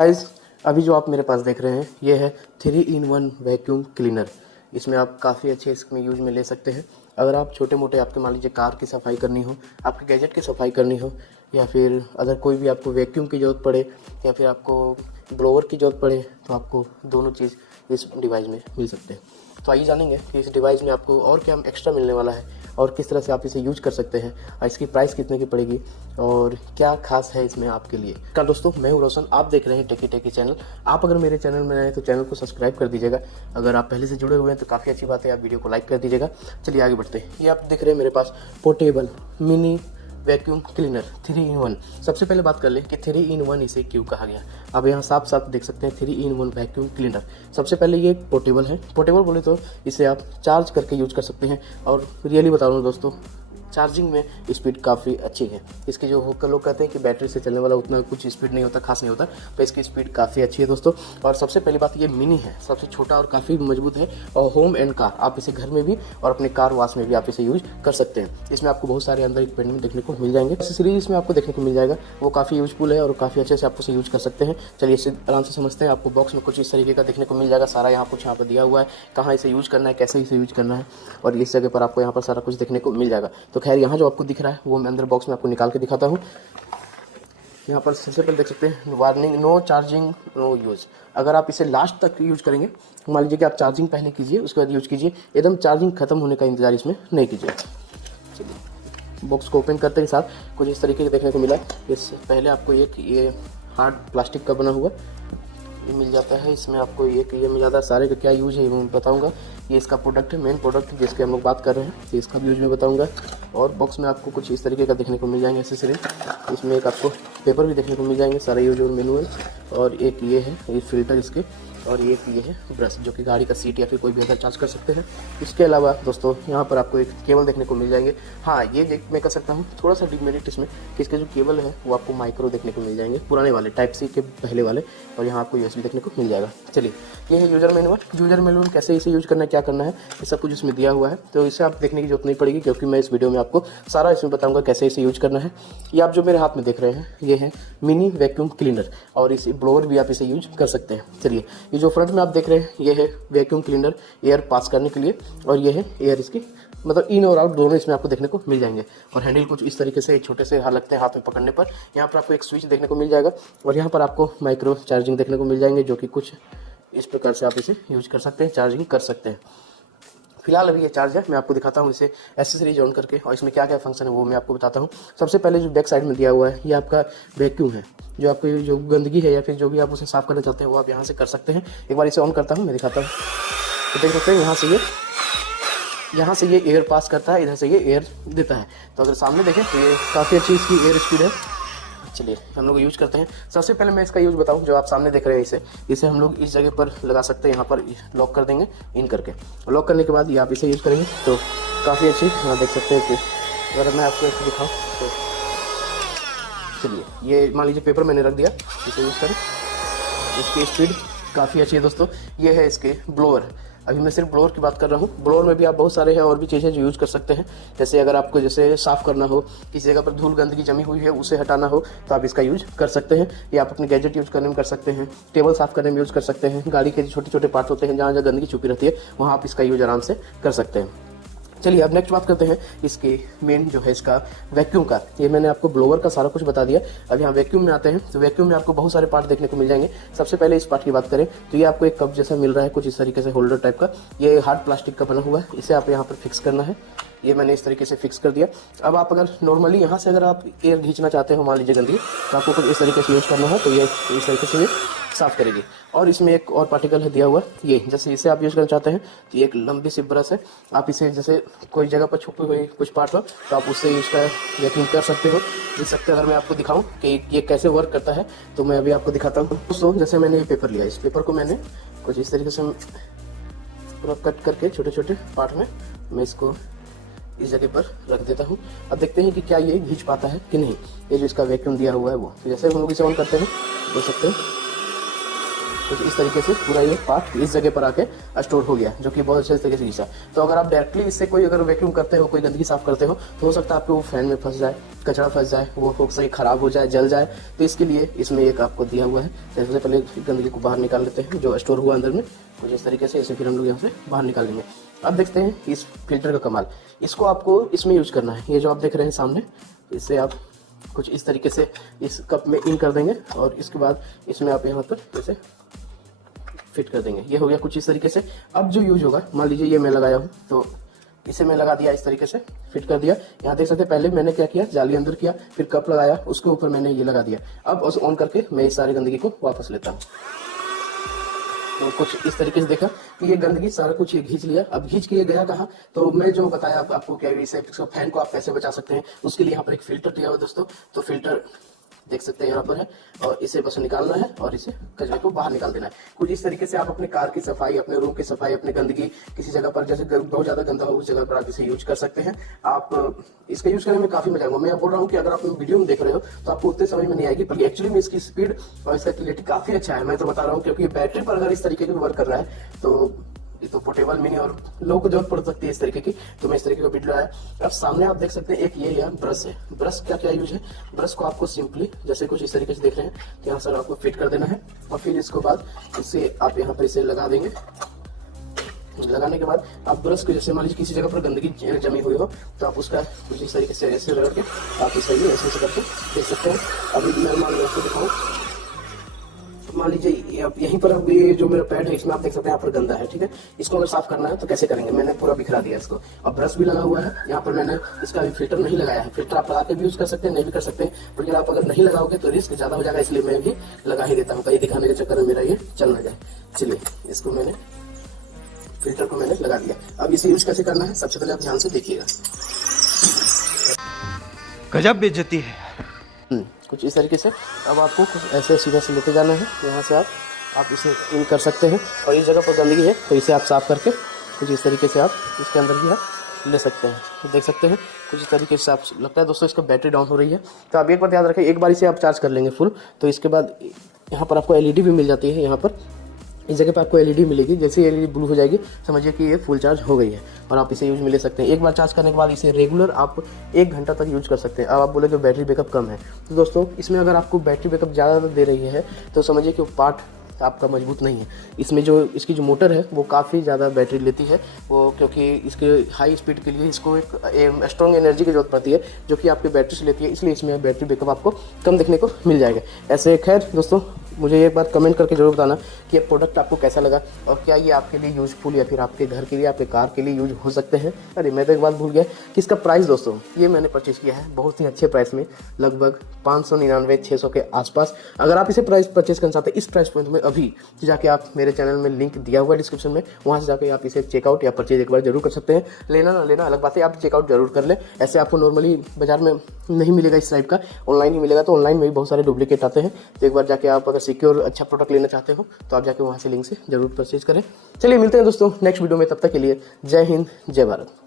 Guys, अभी जो आप मेरे पास देख रहे हैं ये है 3-in-1 वैक्यूम क्लीनर। इसमें आप काफ़ी अच्छे इसमें यूज में ले सकते हैं। अगर आप छोटे मोटे आपके मान लीजिए कार की सफाई करनी हो, आपके गैजेट की सफाई करनी हो, या फिर अगर कोई भी आपको वैक्यूम की ज़रूरत पड़े या फिर आपको ब्लोअर की ज़रूरत पड़े तो आपको दोनों चीज़ इस डिवाइस में मिल सकते हैं। तो आइए जानेंगे कि इस डिवाइस में आपको और क्या एक्स्ट्रा मिलने वाला है और किस तरह से आप इसे यूज कर सकते हैं और इसकी प्राइस कितने की पड़ेगी और क्या खास है इसमें आपके लिए। क्या दोस्तों, मैं हूं रोशन, आप देख रहे हैं टेकी चैनल। आप अगर मेरे चैनल में नए हैं तो चैनल को सब्सक्राइब कर दीजिएगा। अगर आप पहले से जुड़े हुए हैं तो काफ़ी अच्छी बात है, आप वीडियो को लाइक कर दीजिएगा। चलिए आगे बढ़ते हैं। ये आप देख रहे हैं मेरे पास portable mini vacuum cleaner 3-in-1। सबसे पहले बात कर लें कि 3-in-1 इसे क्यों कहा गया। आप यहाँ साफ साफ देख सकते हैं 3-in-1 वैक्यूम क्लीनर। सबसे पहले ये पोर्टेबल है। पोर्टेबल बोले तो इसे आप चार्ज करके यूज कर सकते हैं और रियली बता रहा हूँ दोस्तों, चार्जिंग में स्पीड काफ़ी अच्छी है। इसके जो लोग कहते हैं कि बैटरी से चलने वाला उतना कुछ स्पीड नहीं होता, खास नहीं होता, तो इसकी स्पीड काफ़ी अच्छी है दोस्तों। और सबसे पहली बात, ये मिनी है, सबसे छोटा और काफ़ी मजबूत है। और होम एंड कार, आप इसे घर में भी और अपने कार वाश में भी आप इसे यूज कर सकते हैं। इसमें आपको बहुत सारे अंदर इक्विपमेंट देखने को मिल जाएंगे। सीरीज इसमें आपको देखने को मिल जाएगा, वो काफ़ी यूजफुल है और काफ़ी अच्छे से आप उसे यूज कर सकते हैं। चलिए इसे आराम से समझते हैं। आपको बॉक्स में कुछ इस तरीके का देखने को मिल जाएगा, सारा यहाँ कुछ यहाँ पर दिया हुआ है, कहाँ इसे यूज करना है, कैसे इसे यूज करना है, और इस जगह पर आपको यहाँ पर सारा कुछ देखने को मिल जाएगा। तो खैर, यहाँ जो आपको दिख रहा है वो मैं अंदर बॉक्स में आपको निकाल के दिखाता हूँ। यहाँ पर सबसे पहले देख सकते हैं warning, no charging no use. अगर आप इसे लास्ट तक यूज करेंगे, मान लीजिए कि आप चार्जिंग पहले कीजिए उसके बाद यूज कीजिए, एकदम चार्जिंग खत्म होने का इंतजार इसमें नहीं कीजिए। चलिए बॉक्स को ओपन करते के साथ कुछ इस तरीके से देखने को मिला। इससे पहले आपको एक ये हार्ड प्लास्टिक का बना हुआ ये मिल जाता है। इसमें आपको एक ये मिल जाता है। सारे का क्या यूज़ है वो मैं बताऊंगा। ये इसका प्रोडक्ट है, मेन प्रोडक्ट जिसके हम लोग बात कर रहे हैं, तो इसका भी यूज़ मैं बताऊंगा। और बॉक्स में आपको कुछ इस तरीके का देखने को मिल जाएंगे एसेसरीज। इसमें एक आपको पेपर भी देखने को मिल जाएंगे, सारा यूज और मैनुअल। और एक ये है ये फिल्टर इसके, और एक ये है ब्रश जो कि गाड़ी का सीट या फिर कोई भी अगर चार्ज कर सकते हैं। इसके अलावा दोस्तों यहाँ पर आपको एक केबल देखने को मिल जाएंगे। हाँ, ये मैं कर सकता हूँ थोड़ा सा डिमेरिट इसमें कि इसके जो केबल है वो आपको माइक्रो देखने को मिल जाएंगे, पुराने वाले टाइप सी के पहले वाले, और यहाँ आपको यूएसबी देखने को मिल जाएगा। चलिए, ये है यूजर मैनुअल। यूजर मैनुअल कैसे इसे यूज करना है, क्या करना है, ये सब कुछ इसमें दिया हुआ है, तो इसे आप देखने की जरूरत नहीं पड़ेगी क्योंकि मैं इस वीडियो में आपको सारा इसमें बताऊंगा कैसे इसे यूज करना है। ये आप जो मेरे हाथ में देख रहे हैं ये है मिनी वैक्यूम क्लीनर, और इसे ब्लोअर भी आप इसे यूज कर सकते हैं। चलिए, ये जो फ्रंट में आप देख रहे हैं ये है वैक्यूम क्लीनर एयर पास करने के लिए, और ये है एयर इसकी, मतलब इन और आउट दोनों इसमें आपको देखने को मिल जाएंगे। और हैंडल कुछ इस तरीके से छोटे से लगते हैं हाथ में पकड़ने पर। यहाँ पर आपको एक स्विच देखने को मिल जाएगा और यहाँ पर आपको माइक्रो चार्जिंग देखने को मिल जाएंगे, जो कि कुछ इस प्रकार से आप इसे यूज कर सकते हैं, चार्जिंग कर सकते हैं। फिलहाल अभी ये चार्ज है, मैं आपको दिखाता हूँ इसे एसेसरीज ऑन करके, और इसमें क्या क्या फंक्शन है वो मैं आपको बताता हूँ। सबसे पहले जो बैक साइड में दिया हुआ है ये आपका वैक्यूम है, जो आपको जो गंदगी है या फिर जो भी आप उसे साफ करना चाहते हैं वो आप यहाँ से कर सकते हैं। एक बार इसे ऑन करता हूँ, मैं दिखाता हूँ। तो देख सकते हैं यहाँ से ये एयर पास करता है, इधर से ये एयर देता है। तो अगर सामने देखें तो ये काफ़ी अच्छी इसकी एयर स्पीड है। चलिए हम लोग यूज करते हैं। सबसे पहले मैं इसका यूज बताऊं, जो आप सामने देख रहे हैं इसे हम लोग इस जगह पर लगा सकते हैं, यहाँ पर लॉक कर देंगे इन करके। लॉक करने के बाद ये आप इसे यूज करेंगे तो काफ़ी अच्छी, यहाँ देख सकते हैं कि अगर मैं आपको इसको दिखाऊँ तो चलिए, ये मान लीजिए पेपर मैंने रख दिया, इसे यूज करें, इसकी स्पीड काफ़ी अच्छी है दोस्तों। ये है इसके ब्लोअर। अभी मैं सिर्फ ब्लोअर की बात कर रहा हूँ। ब्लोअर में भी आप बहुत सारे हैं और भी चीज़ें जो यूज़ कर सकते हैं। जैसे अगर आपको जैसे साफ़ करना हो, किसी जगह पर धूल गंदगी जमी हुई है उसे हटाना हो, तो आप इसका यूज कर सकते हैं। या आप अपने गैजेट यूज़ करने में कर सकते हैं, टेबल साफ़ करने में यूज़ कर सकते हैं, गाड़ी के छोटे छोटे पार्ट होते हैं जहाँ जहाँ गंदगी छुपी रहती है वहाँ आप इसका यूज आराम से कर सकते हैं। चलिए अब नेक्स्ट बात करते हैं इसके मेन जो है इसका वैक्यूम का। ये मैंने आपको ब्लोअर का सारा कुछ बता दिया। अब यहाँ वैक्यूम में आते हैं, तो वैक्यूम में आपको बहुत सारे पार्ट देखने को मिल जाएंगे। सबसे पहले इस पार्ट की बात करें तो ये आपको एक कप जैसा मिल रहा है, कुछ इस तरीके से होल्डर टाइप का। ये हार्ड प्लास्टिक का बना हुआ है, इसे आप यहाँ पर फिक्स करना है। ये मैंने इस तरीके से फिक्स कर दिया। अब आप अगर नॉर्मली यहाँ से अगर आप एयर खींचना चाहते हो, मान लीजिए गंदगी, तो आपको कुछ इस तरीके से यूज़ करना है, तो ये इस तरीके से ये साफ़ करेगी। और इसमें एक और पार्टिकल है दिया हुआ, ये जैसे इसे आप यूज़ करना चाहते हैं तो ये एक लंबी सी ब्रश है। आप इसे जैसे कोई जगह पर छुपे हुए कुछ पार्ट हो तो आप उससे इसका वैक्यूम कर सकते हो। देख सकते हैं, अगर मैं आपको दिखाऊं कि ये कैसे वर्क करता है तो मैं अभी आपको दिखाता हूँ दोस्तों। जैसे मैंने ये पेपर लिया, इस पेपर को मैंने कुछ इस तरीके से पूरा कट करके छोटे छोटे पार्ट में मैं इसको इस जगह पर रख देता हूँ। अब देखते हैं कि क्या ये खींच पाता है कि नहीं, ये जो इसका वैक्यूम दिया हुआ है वो। तो जैसे हम लोग इसे ऑन करते हैं, देख सकते हैं तो इस तरीके से पूरा ये पार्ट इस जगह पर आके स्टोर हो गया, जो कि बहुत अच्छे तरीके से घिसा। तो अगर आप डायरेक्टली इससे कोई अगर वैक्यूम करते हो, कोई गंदगी साफ करते हो, तो हो सकता है आपके वो फैन में फंस जाए, कचरा फंस जाए, वो हो सही खराब हो जाए, जल जाए। तो इसके लिए इसमें एक आपको दिया हुआ है। सबसे पहले गंदगी को बाहर निकाल लेते हैं जो स्टोर हुआ अंदर में, कुछ इस तरीके से। इसे फिर हम लोग यहाँ से बाहर निकाल लेंगे। अब देखते हैं इस फिल्टर का कमाल। इसको आपको इसमें यूज करना है। ये जो आप देख रहे हैं सामने, इससे आप कुछ इस तरीके से इस कप में इन कर देंगे और इसके बाद इसमें आप यहाँ पर जैसे फिट कर देंगे। ये हो गया कुछ इस तरीके से। अब जो यूज होगा, मान लीजिए ये मैं लगाया हूँ, तो इसे मैं लगा दिया, इस तरीके से फिट कर दिया। यहाँ देख सकते हैं पहले मैंने क्या किया, जाली अंदर किया, फिर कप लगाया, उसके ऊपर मैंने ये लगा दिया। अब उसे ऑन करके मैं इस सारी गंदगी को वापस लेता हूँ। तो कुछ इस तरीके से देखा कि ये गंदगी सारा कुछ ये खींच लिया। अब खींच के ये गया कहाँ, तो मैं जो बताया आपको क्या इसे फैन को आप कैसे बचा सकते हैं, उसके लिए यहाँ पर एक फिल्टर दिया हुआ दोस्तों। तो फिल्टर देख सकते हैं यहाँ पर है, और इसे बस निकालना है और इसे कचरे को बाहर निकाल देना है। कुछ इस तरीके से आप अपने कार की सफाई, अपने रूम की सफाई, अपने गंदगी किसी जगह पर जैसे बहुत ज्यादा गंदा हो उस जगह पर आप इसे यूज कर सकते हैं। आप इसका यूज करने में काफी मजा आएगा। मैं बोल रहा हूँ कि अगर आप वीडियो में देख रहे हो तो आपको उतने समझ में नहीं आएगी, पर एक्चुअली में इसकी स्पीड और इसका क्लियरिटी काफी अच्छा है। मैं तो बता रहा हूँ, क्योंकि बैटरी पर अगर इस तरीके का वर्क कर रहा है तो ये तो पोर्टेबल मिनी और लोगों को जरूरत पड़ सकती है इस तरीके की। तो मैं इस तरीके का वीडियो आया। अब सामने आप देख सकते हैं एक ये यहाँ ब्रश है। ब्रश का क्या यूज है, ब्रश को आपको सिंपली जैसे कुछ इस तरीके से देख रहे हैं, तो यहाँ सर आपको फिट कर देना है और फिर इसके बाद इसे आप यहाँ पर इसे लगा देंगे। लगाने के बाद आप ब्रश को जैसे मान लीजिए किसी जगह पर गंदगी जमी हुई हो, तो आप उसका कुछ इस तरीके से ऐसे रगड़ के आप इसे ऐसे करके देख सकते हैं। अभी मैं मान लीजिए आपको दिखाऊँ, मान लीजिए अब यहीं पर अब ये जो मेरा पैड है इसमें आप देख सकते हैं यहाँ पर गंदा है, ठीक है। इसको अगर साफ करना है तो कैसे करेंगे, मैंने पूरा बिखरा दिया इसको। और ब्रश भी लगा हुआ है यहाँ पर, मैंने इसका भी फिल्टर नहीं लगाया है। फिल्टर आप लगा के भी यूज कर सकते हैं, नहीं भी कर सकते हैं, लेकिन आप अगर नहीं लगाओगे तो रिस्क ज्यादा हो जाएगा, इसलिए मैं भी लगा ही देता हूँ, कहीं दिखाने के चक्कर में मेरा ये चल ना जाए। चलिए, इसको मैंने फिल्टर को मैंने लगा दिया। अब इसे यूज कैसे करना है, सबसे पहले आप ध्यान से देखिएगा। गजब बेइज्जती है। कुछ इस तरीके से अब आपको कुछ ऐसे सीधा से लेते जाना है। यहाँ से आप इसे इन कर सकते हैं, और इस जगह पर गंदगी है तो इसे आप साफ करके कुछ इस तरीके से आप इसके अंदर भी आप ले सकते हैं। तो देख सकते हैं कुछ इस तरीके से आप, लगता है दोस्तों इसका बैटरी डाउन हो रही है। तो आप एक बात याद रखें, एक बार इसे आप चार्ज कर लेंगे फुल, तो इसके बाद यहाँ पर आपको LED भी मिल जाती है। यहाँ पर इस जगह पे आपको LED मिलेगी। जैसे ही LED ब्लू हो जाएगी समझिए कि ये फुल चार्ज हो गई है, और आप इसे यूज में ले सकते हैं। एक बार चार्ज करने के बाद इसे रेगुलर आप 1 घंटा तक यूज कर सकते हैं। अब आप बोले कि बैटरी बैकअप कम है, तो दोस्तों इसमें अगर आपको बैटरी बैकअप ज़्यादा दे रही है तो समझिए कि वो पार्ट आपका मजबूत नहीं है। इसमें जो इसकी जो मोटर है वो काफ़ी ज़्यादा बैटरी लेती है वो, क्योंकि इसके हाई स्पीड के लिए इसको एक स्ट्रॉन्ग एनर्जी की जरूरत पड़ती है, जो कि आपकी बैटरी से लेती है। इसलिए इसमें बैटरी बैकअप आपको कम देखने को मिल जाएगा। ऐसे खैर दोस्तों, मुझे एक बार कमेंट करके जरूर बताना कि ये प्रोडक्ट आपको कैसा लगा, और क्या ये आपके लिए यूजफुल या फिर आपके घर के लिए, आपके कार के लिए यूज हो सकते हैं। अरे मैं तो एक बात भूल गया कि इसका प्राइस दोस्तों, ये मैंने परचेज किया है बहुत ही अच्छे प्राइस में, लगभग 599-600 के आसपास। अगर आप इसे प्राइस परचेज करना चाहते हैं इस प्राइस पॉइंट में, अभी जाके आप मेरे चैनल में लिंक दिया हुआ है डिस्क्रिप्शन में, वहाँ से जाके आप इसे चेकआउट या परचेज एक बार जरूर कर सकते हैं। लेना ना लेना अलग बात है, आप चेकआउट जरूर कर लें। ऐसे आपको नॉर्मली बाजार में नहीं मिलेगा इस टाइप का, ऑनलाइन ही मिलेगा। तो ऑनलाइन में भी बहुत सारे डुप्लीकेट आते हैं, तो एक बार जाके आप अगर सिक्योर अच्छा प्रोडक्ट लेना चाहते हो तो आप जाके वहाँ से लिंक से जरूर परचेज करें। चलिए मिलते हैं दोस्तों नेक्स्ट वीडियो में, तब तक के लिए जय हिंद जय भारत।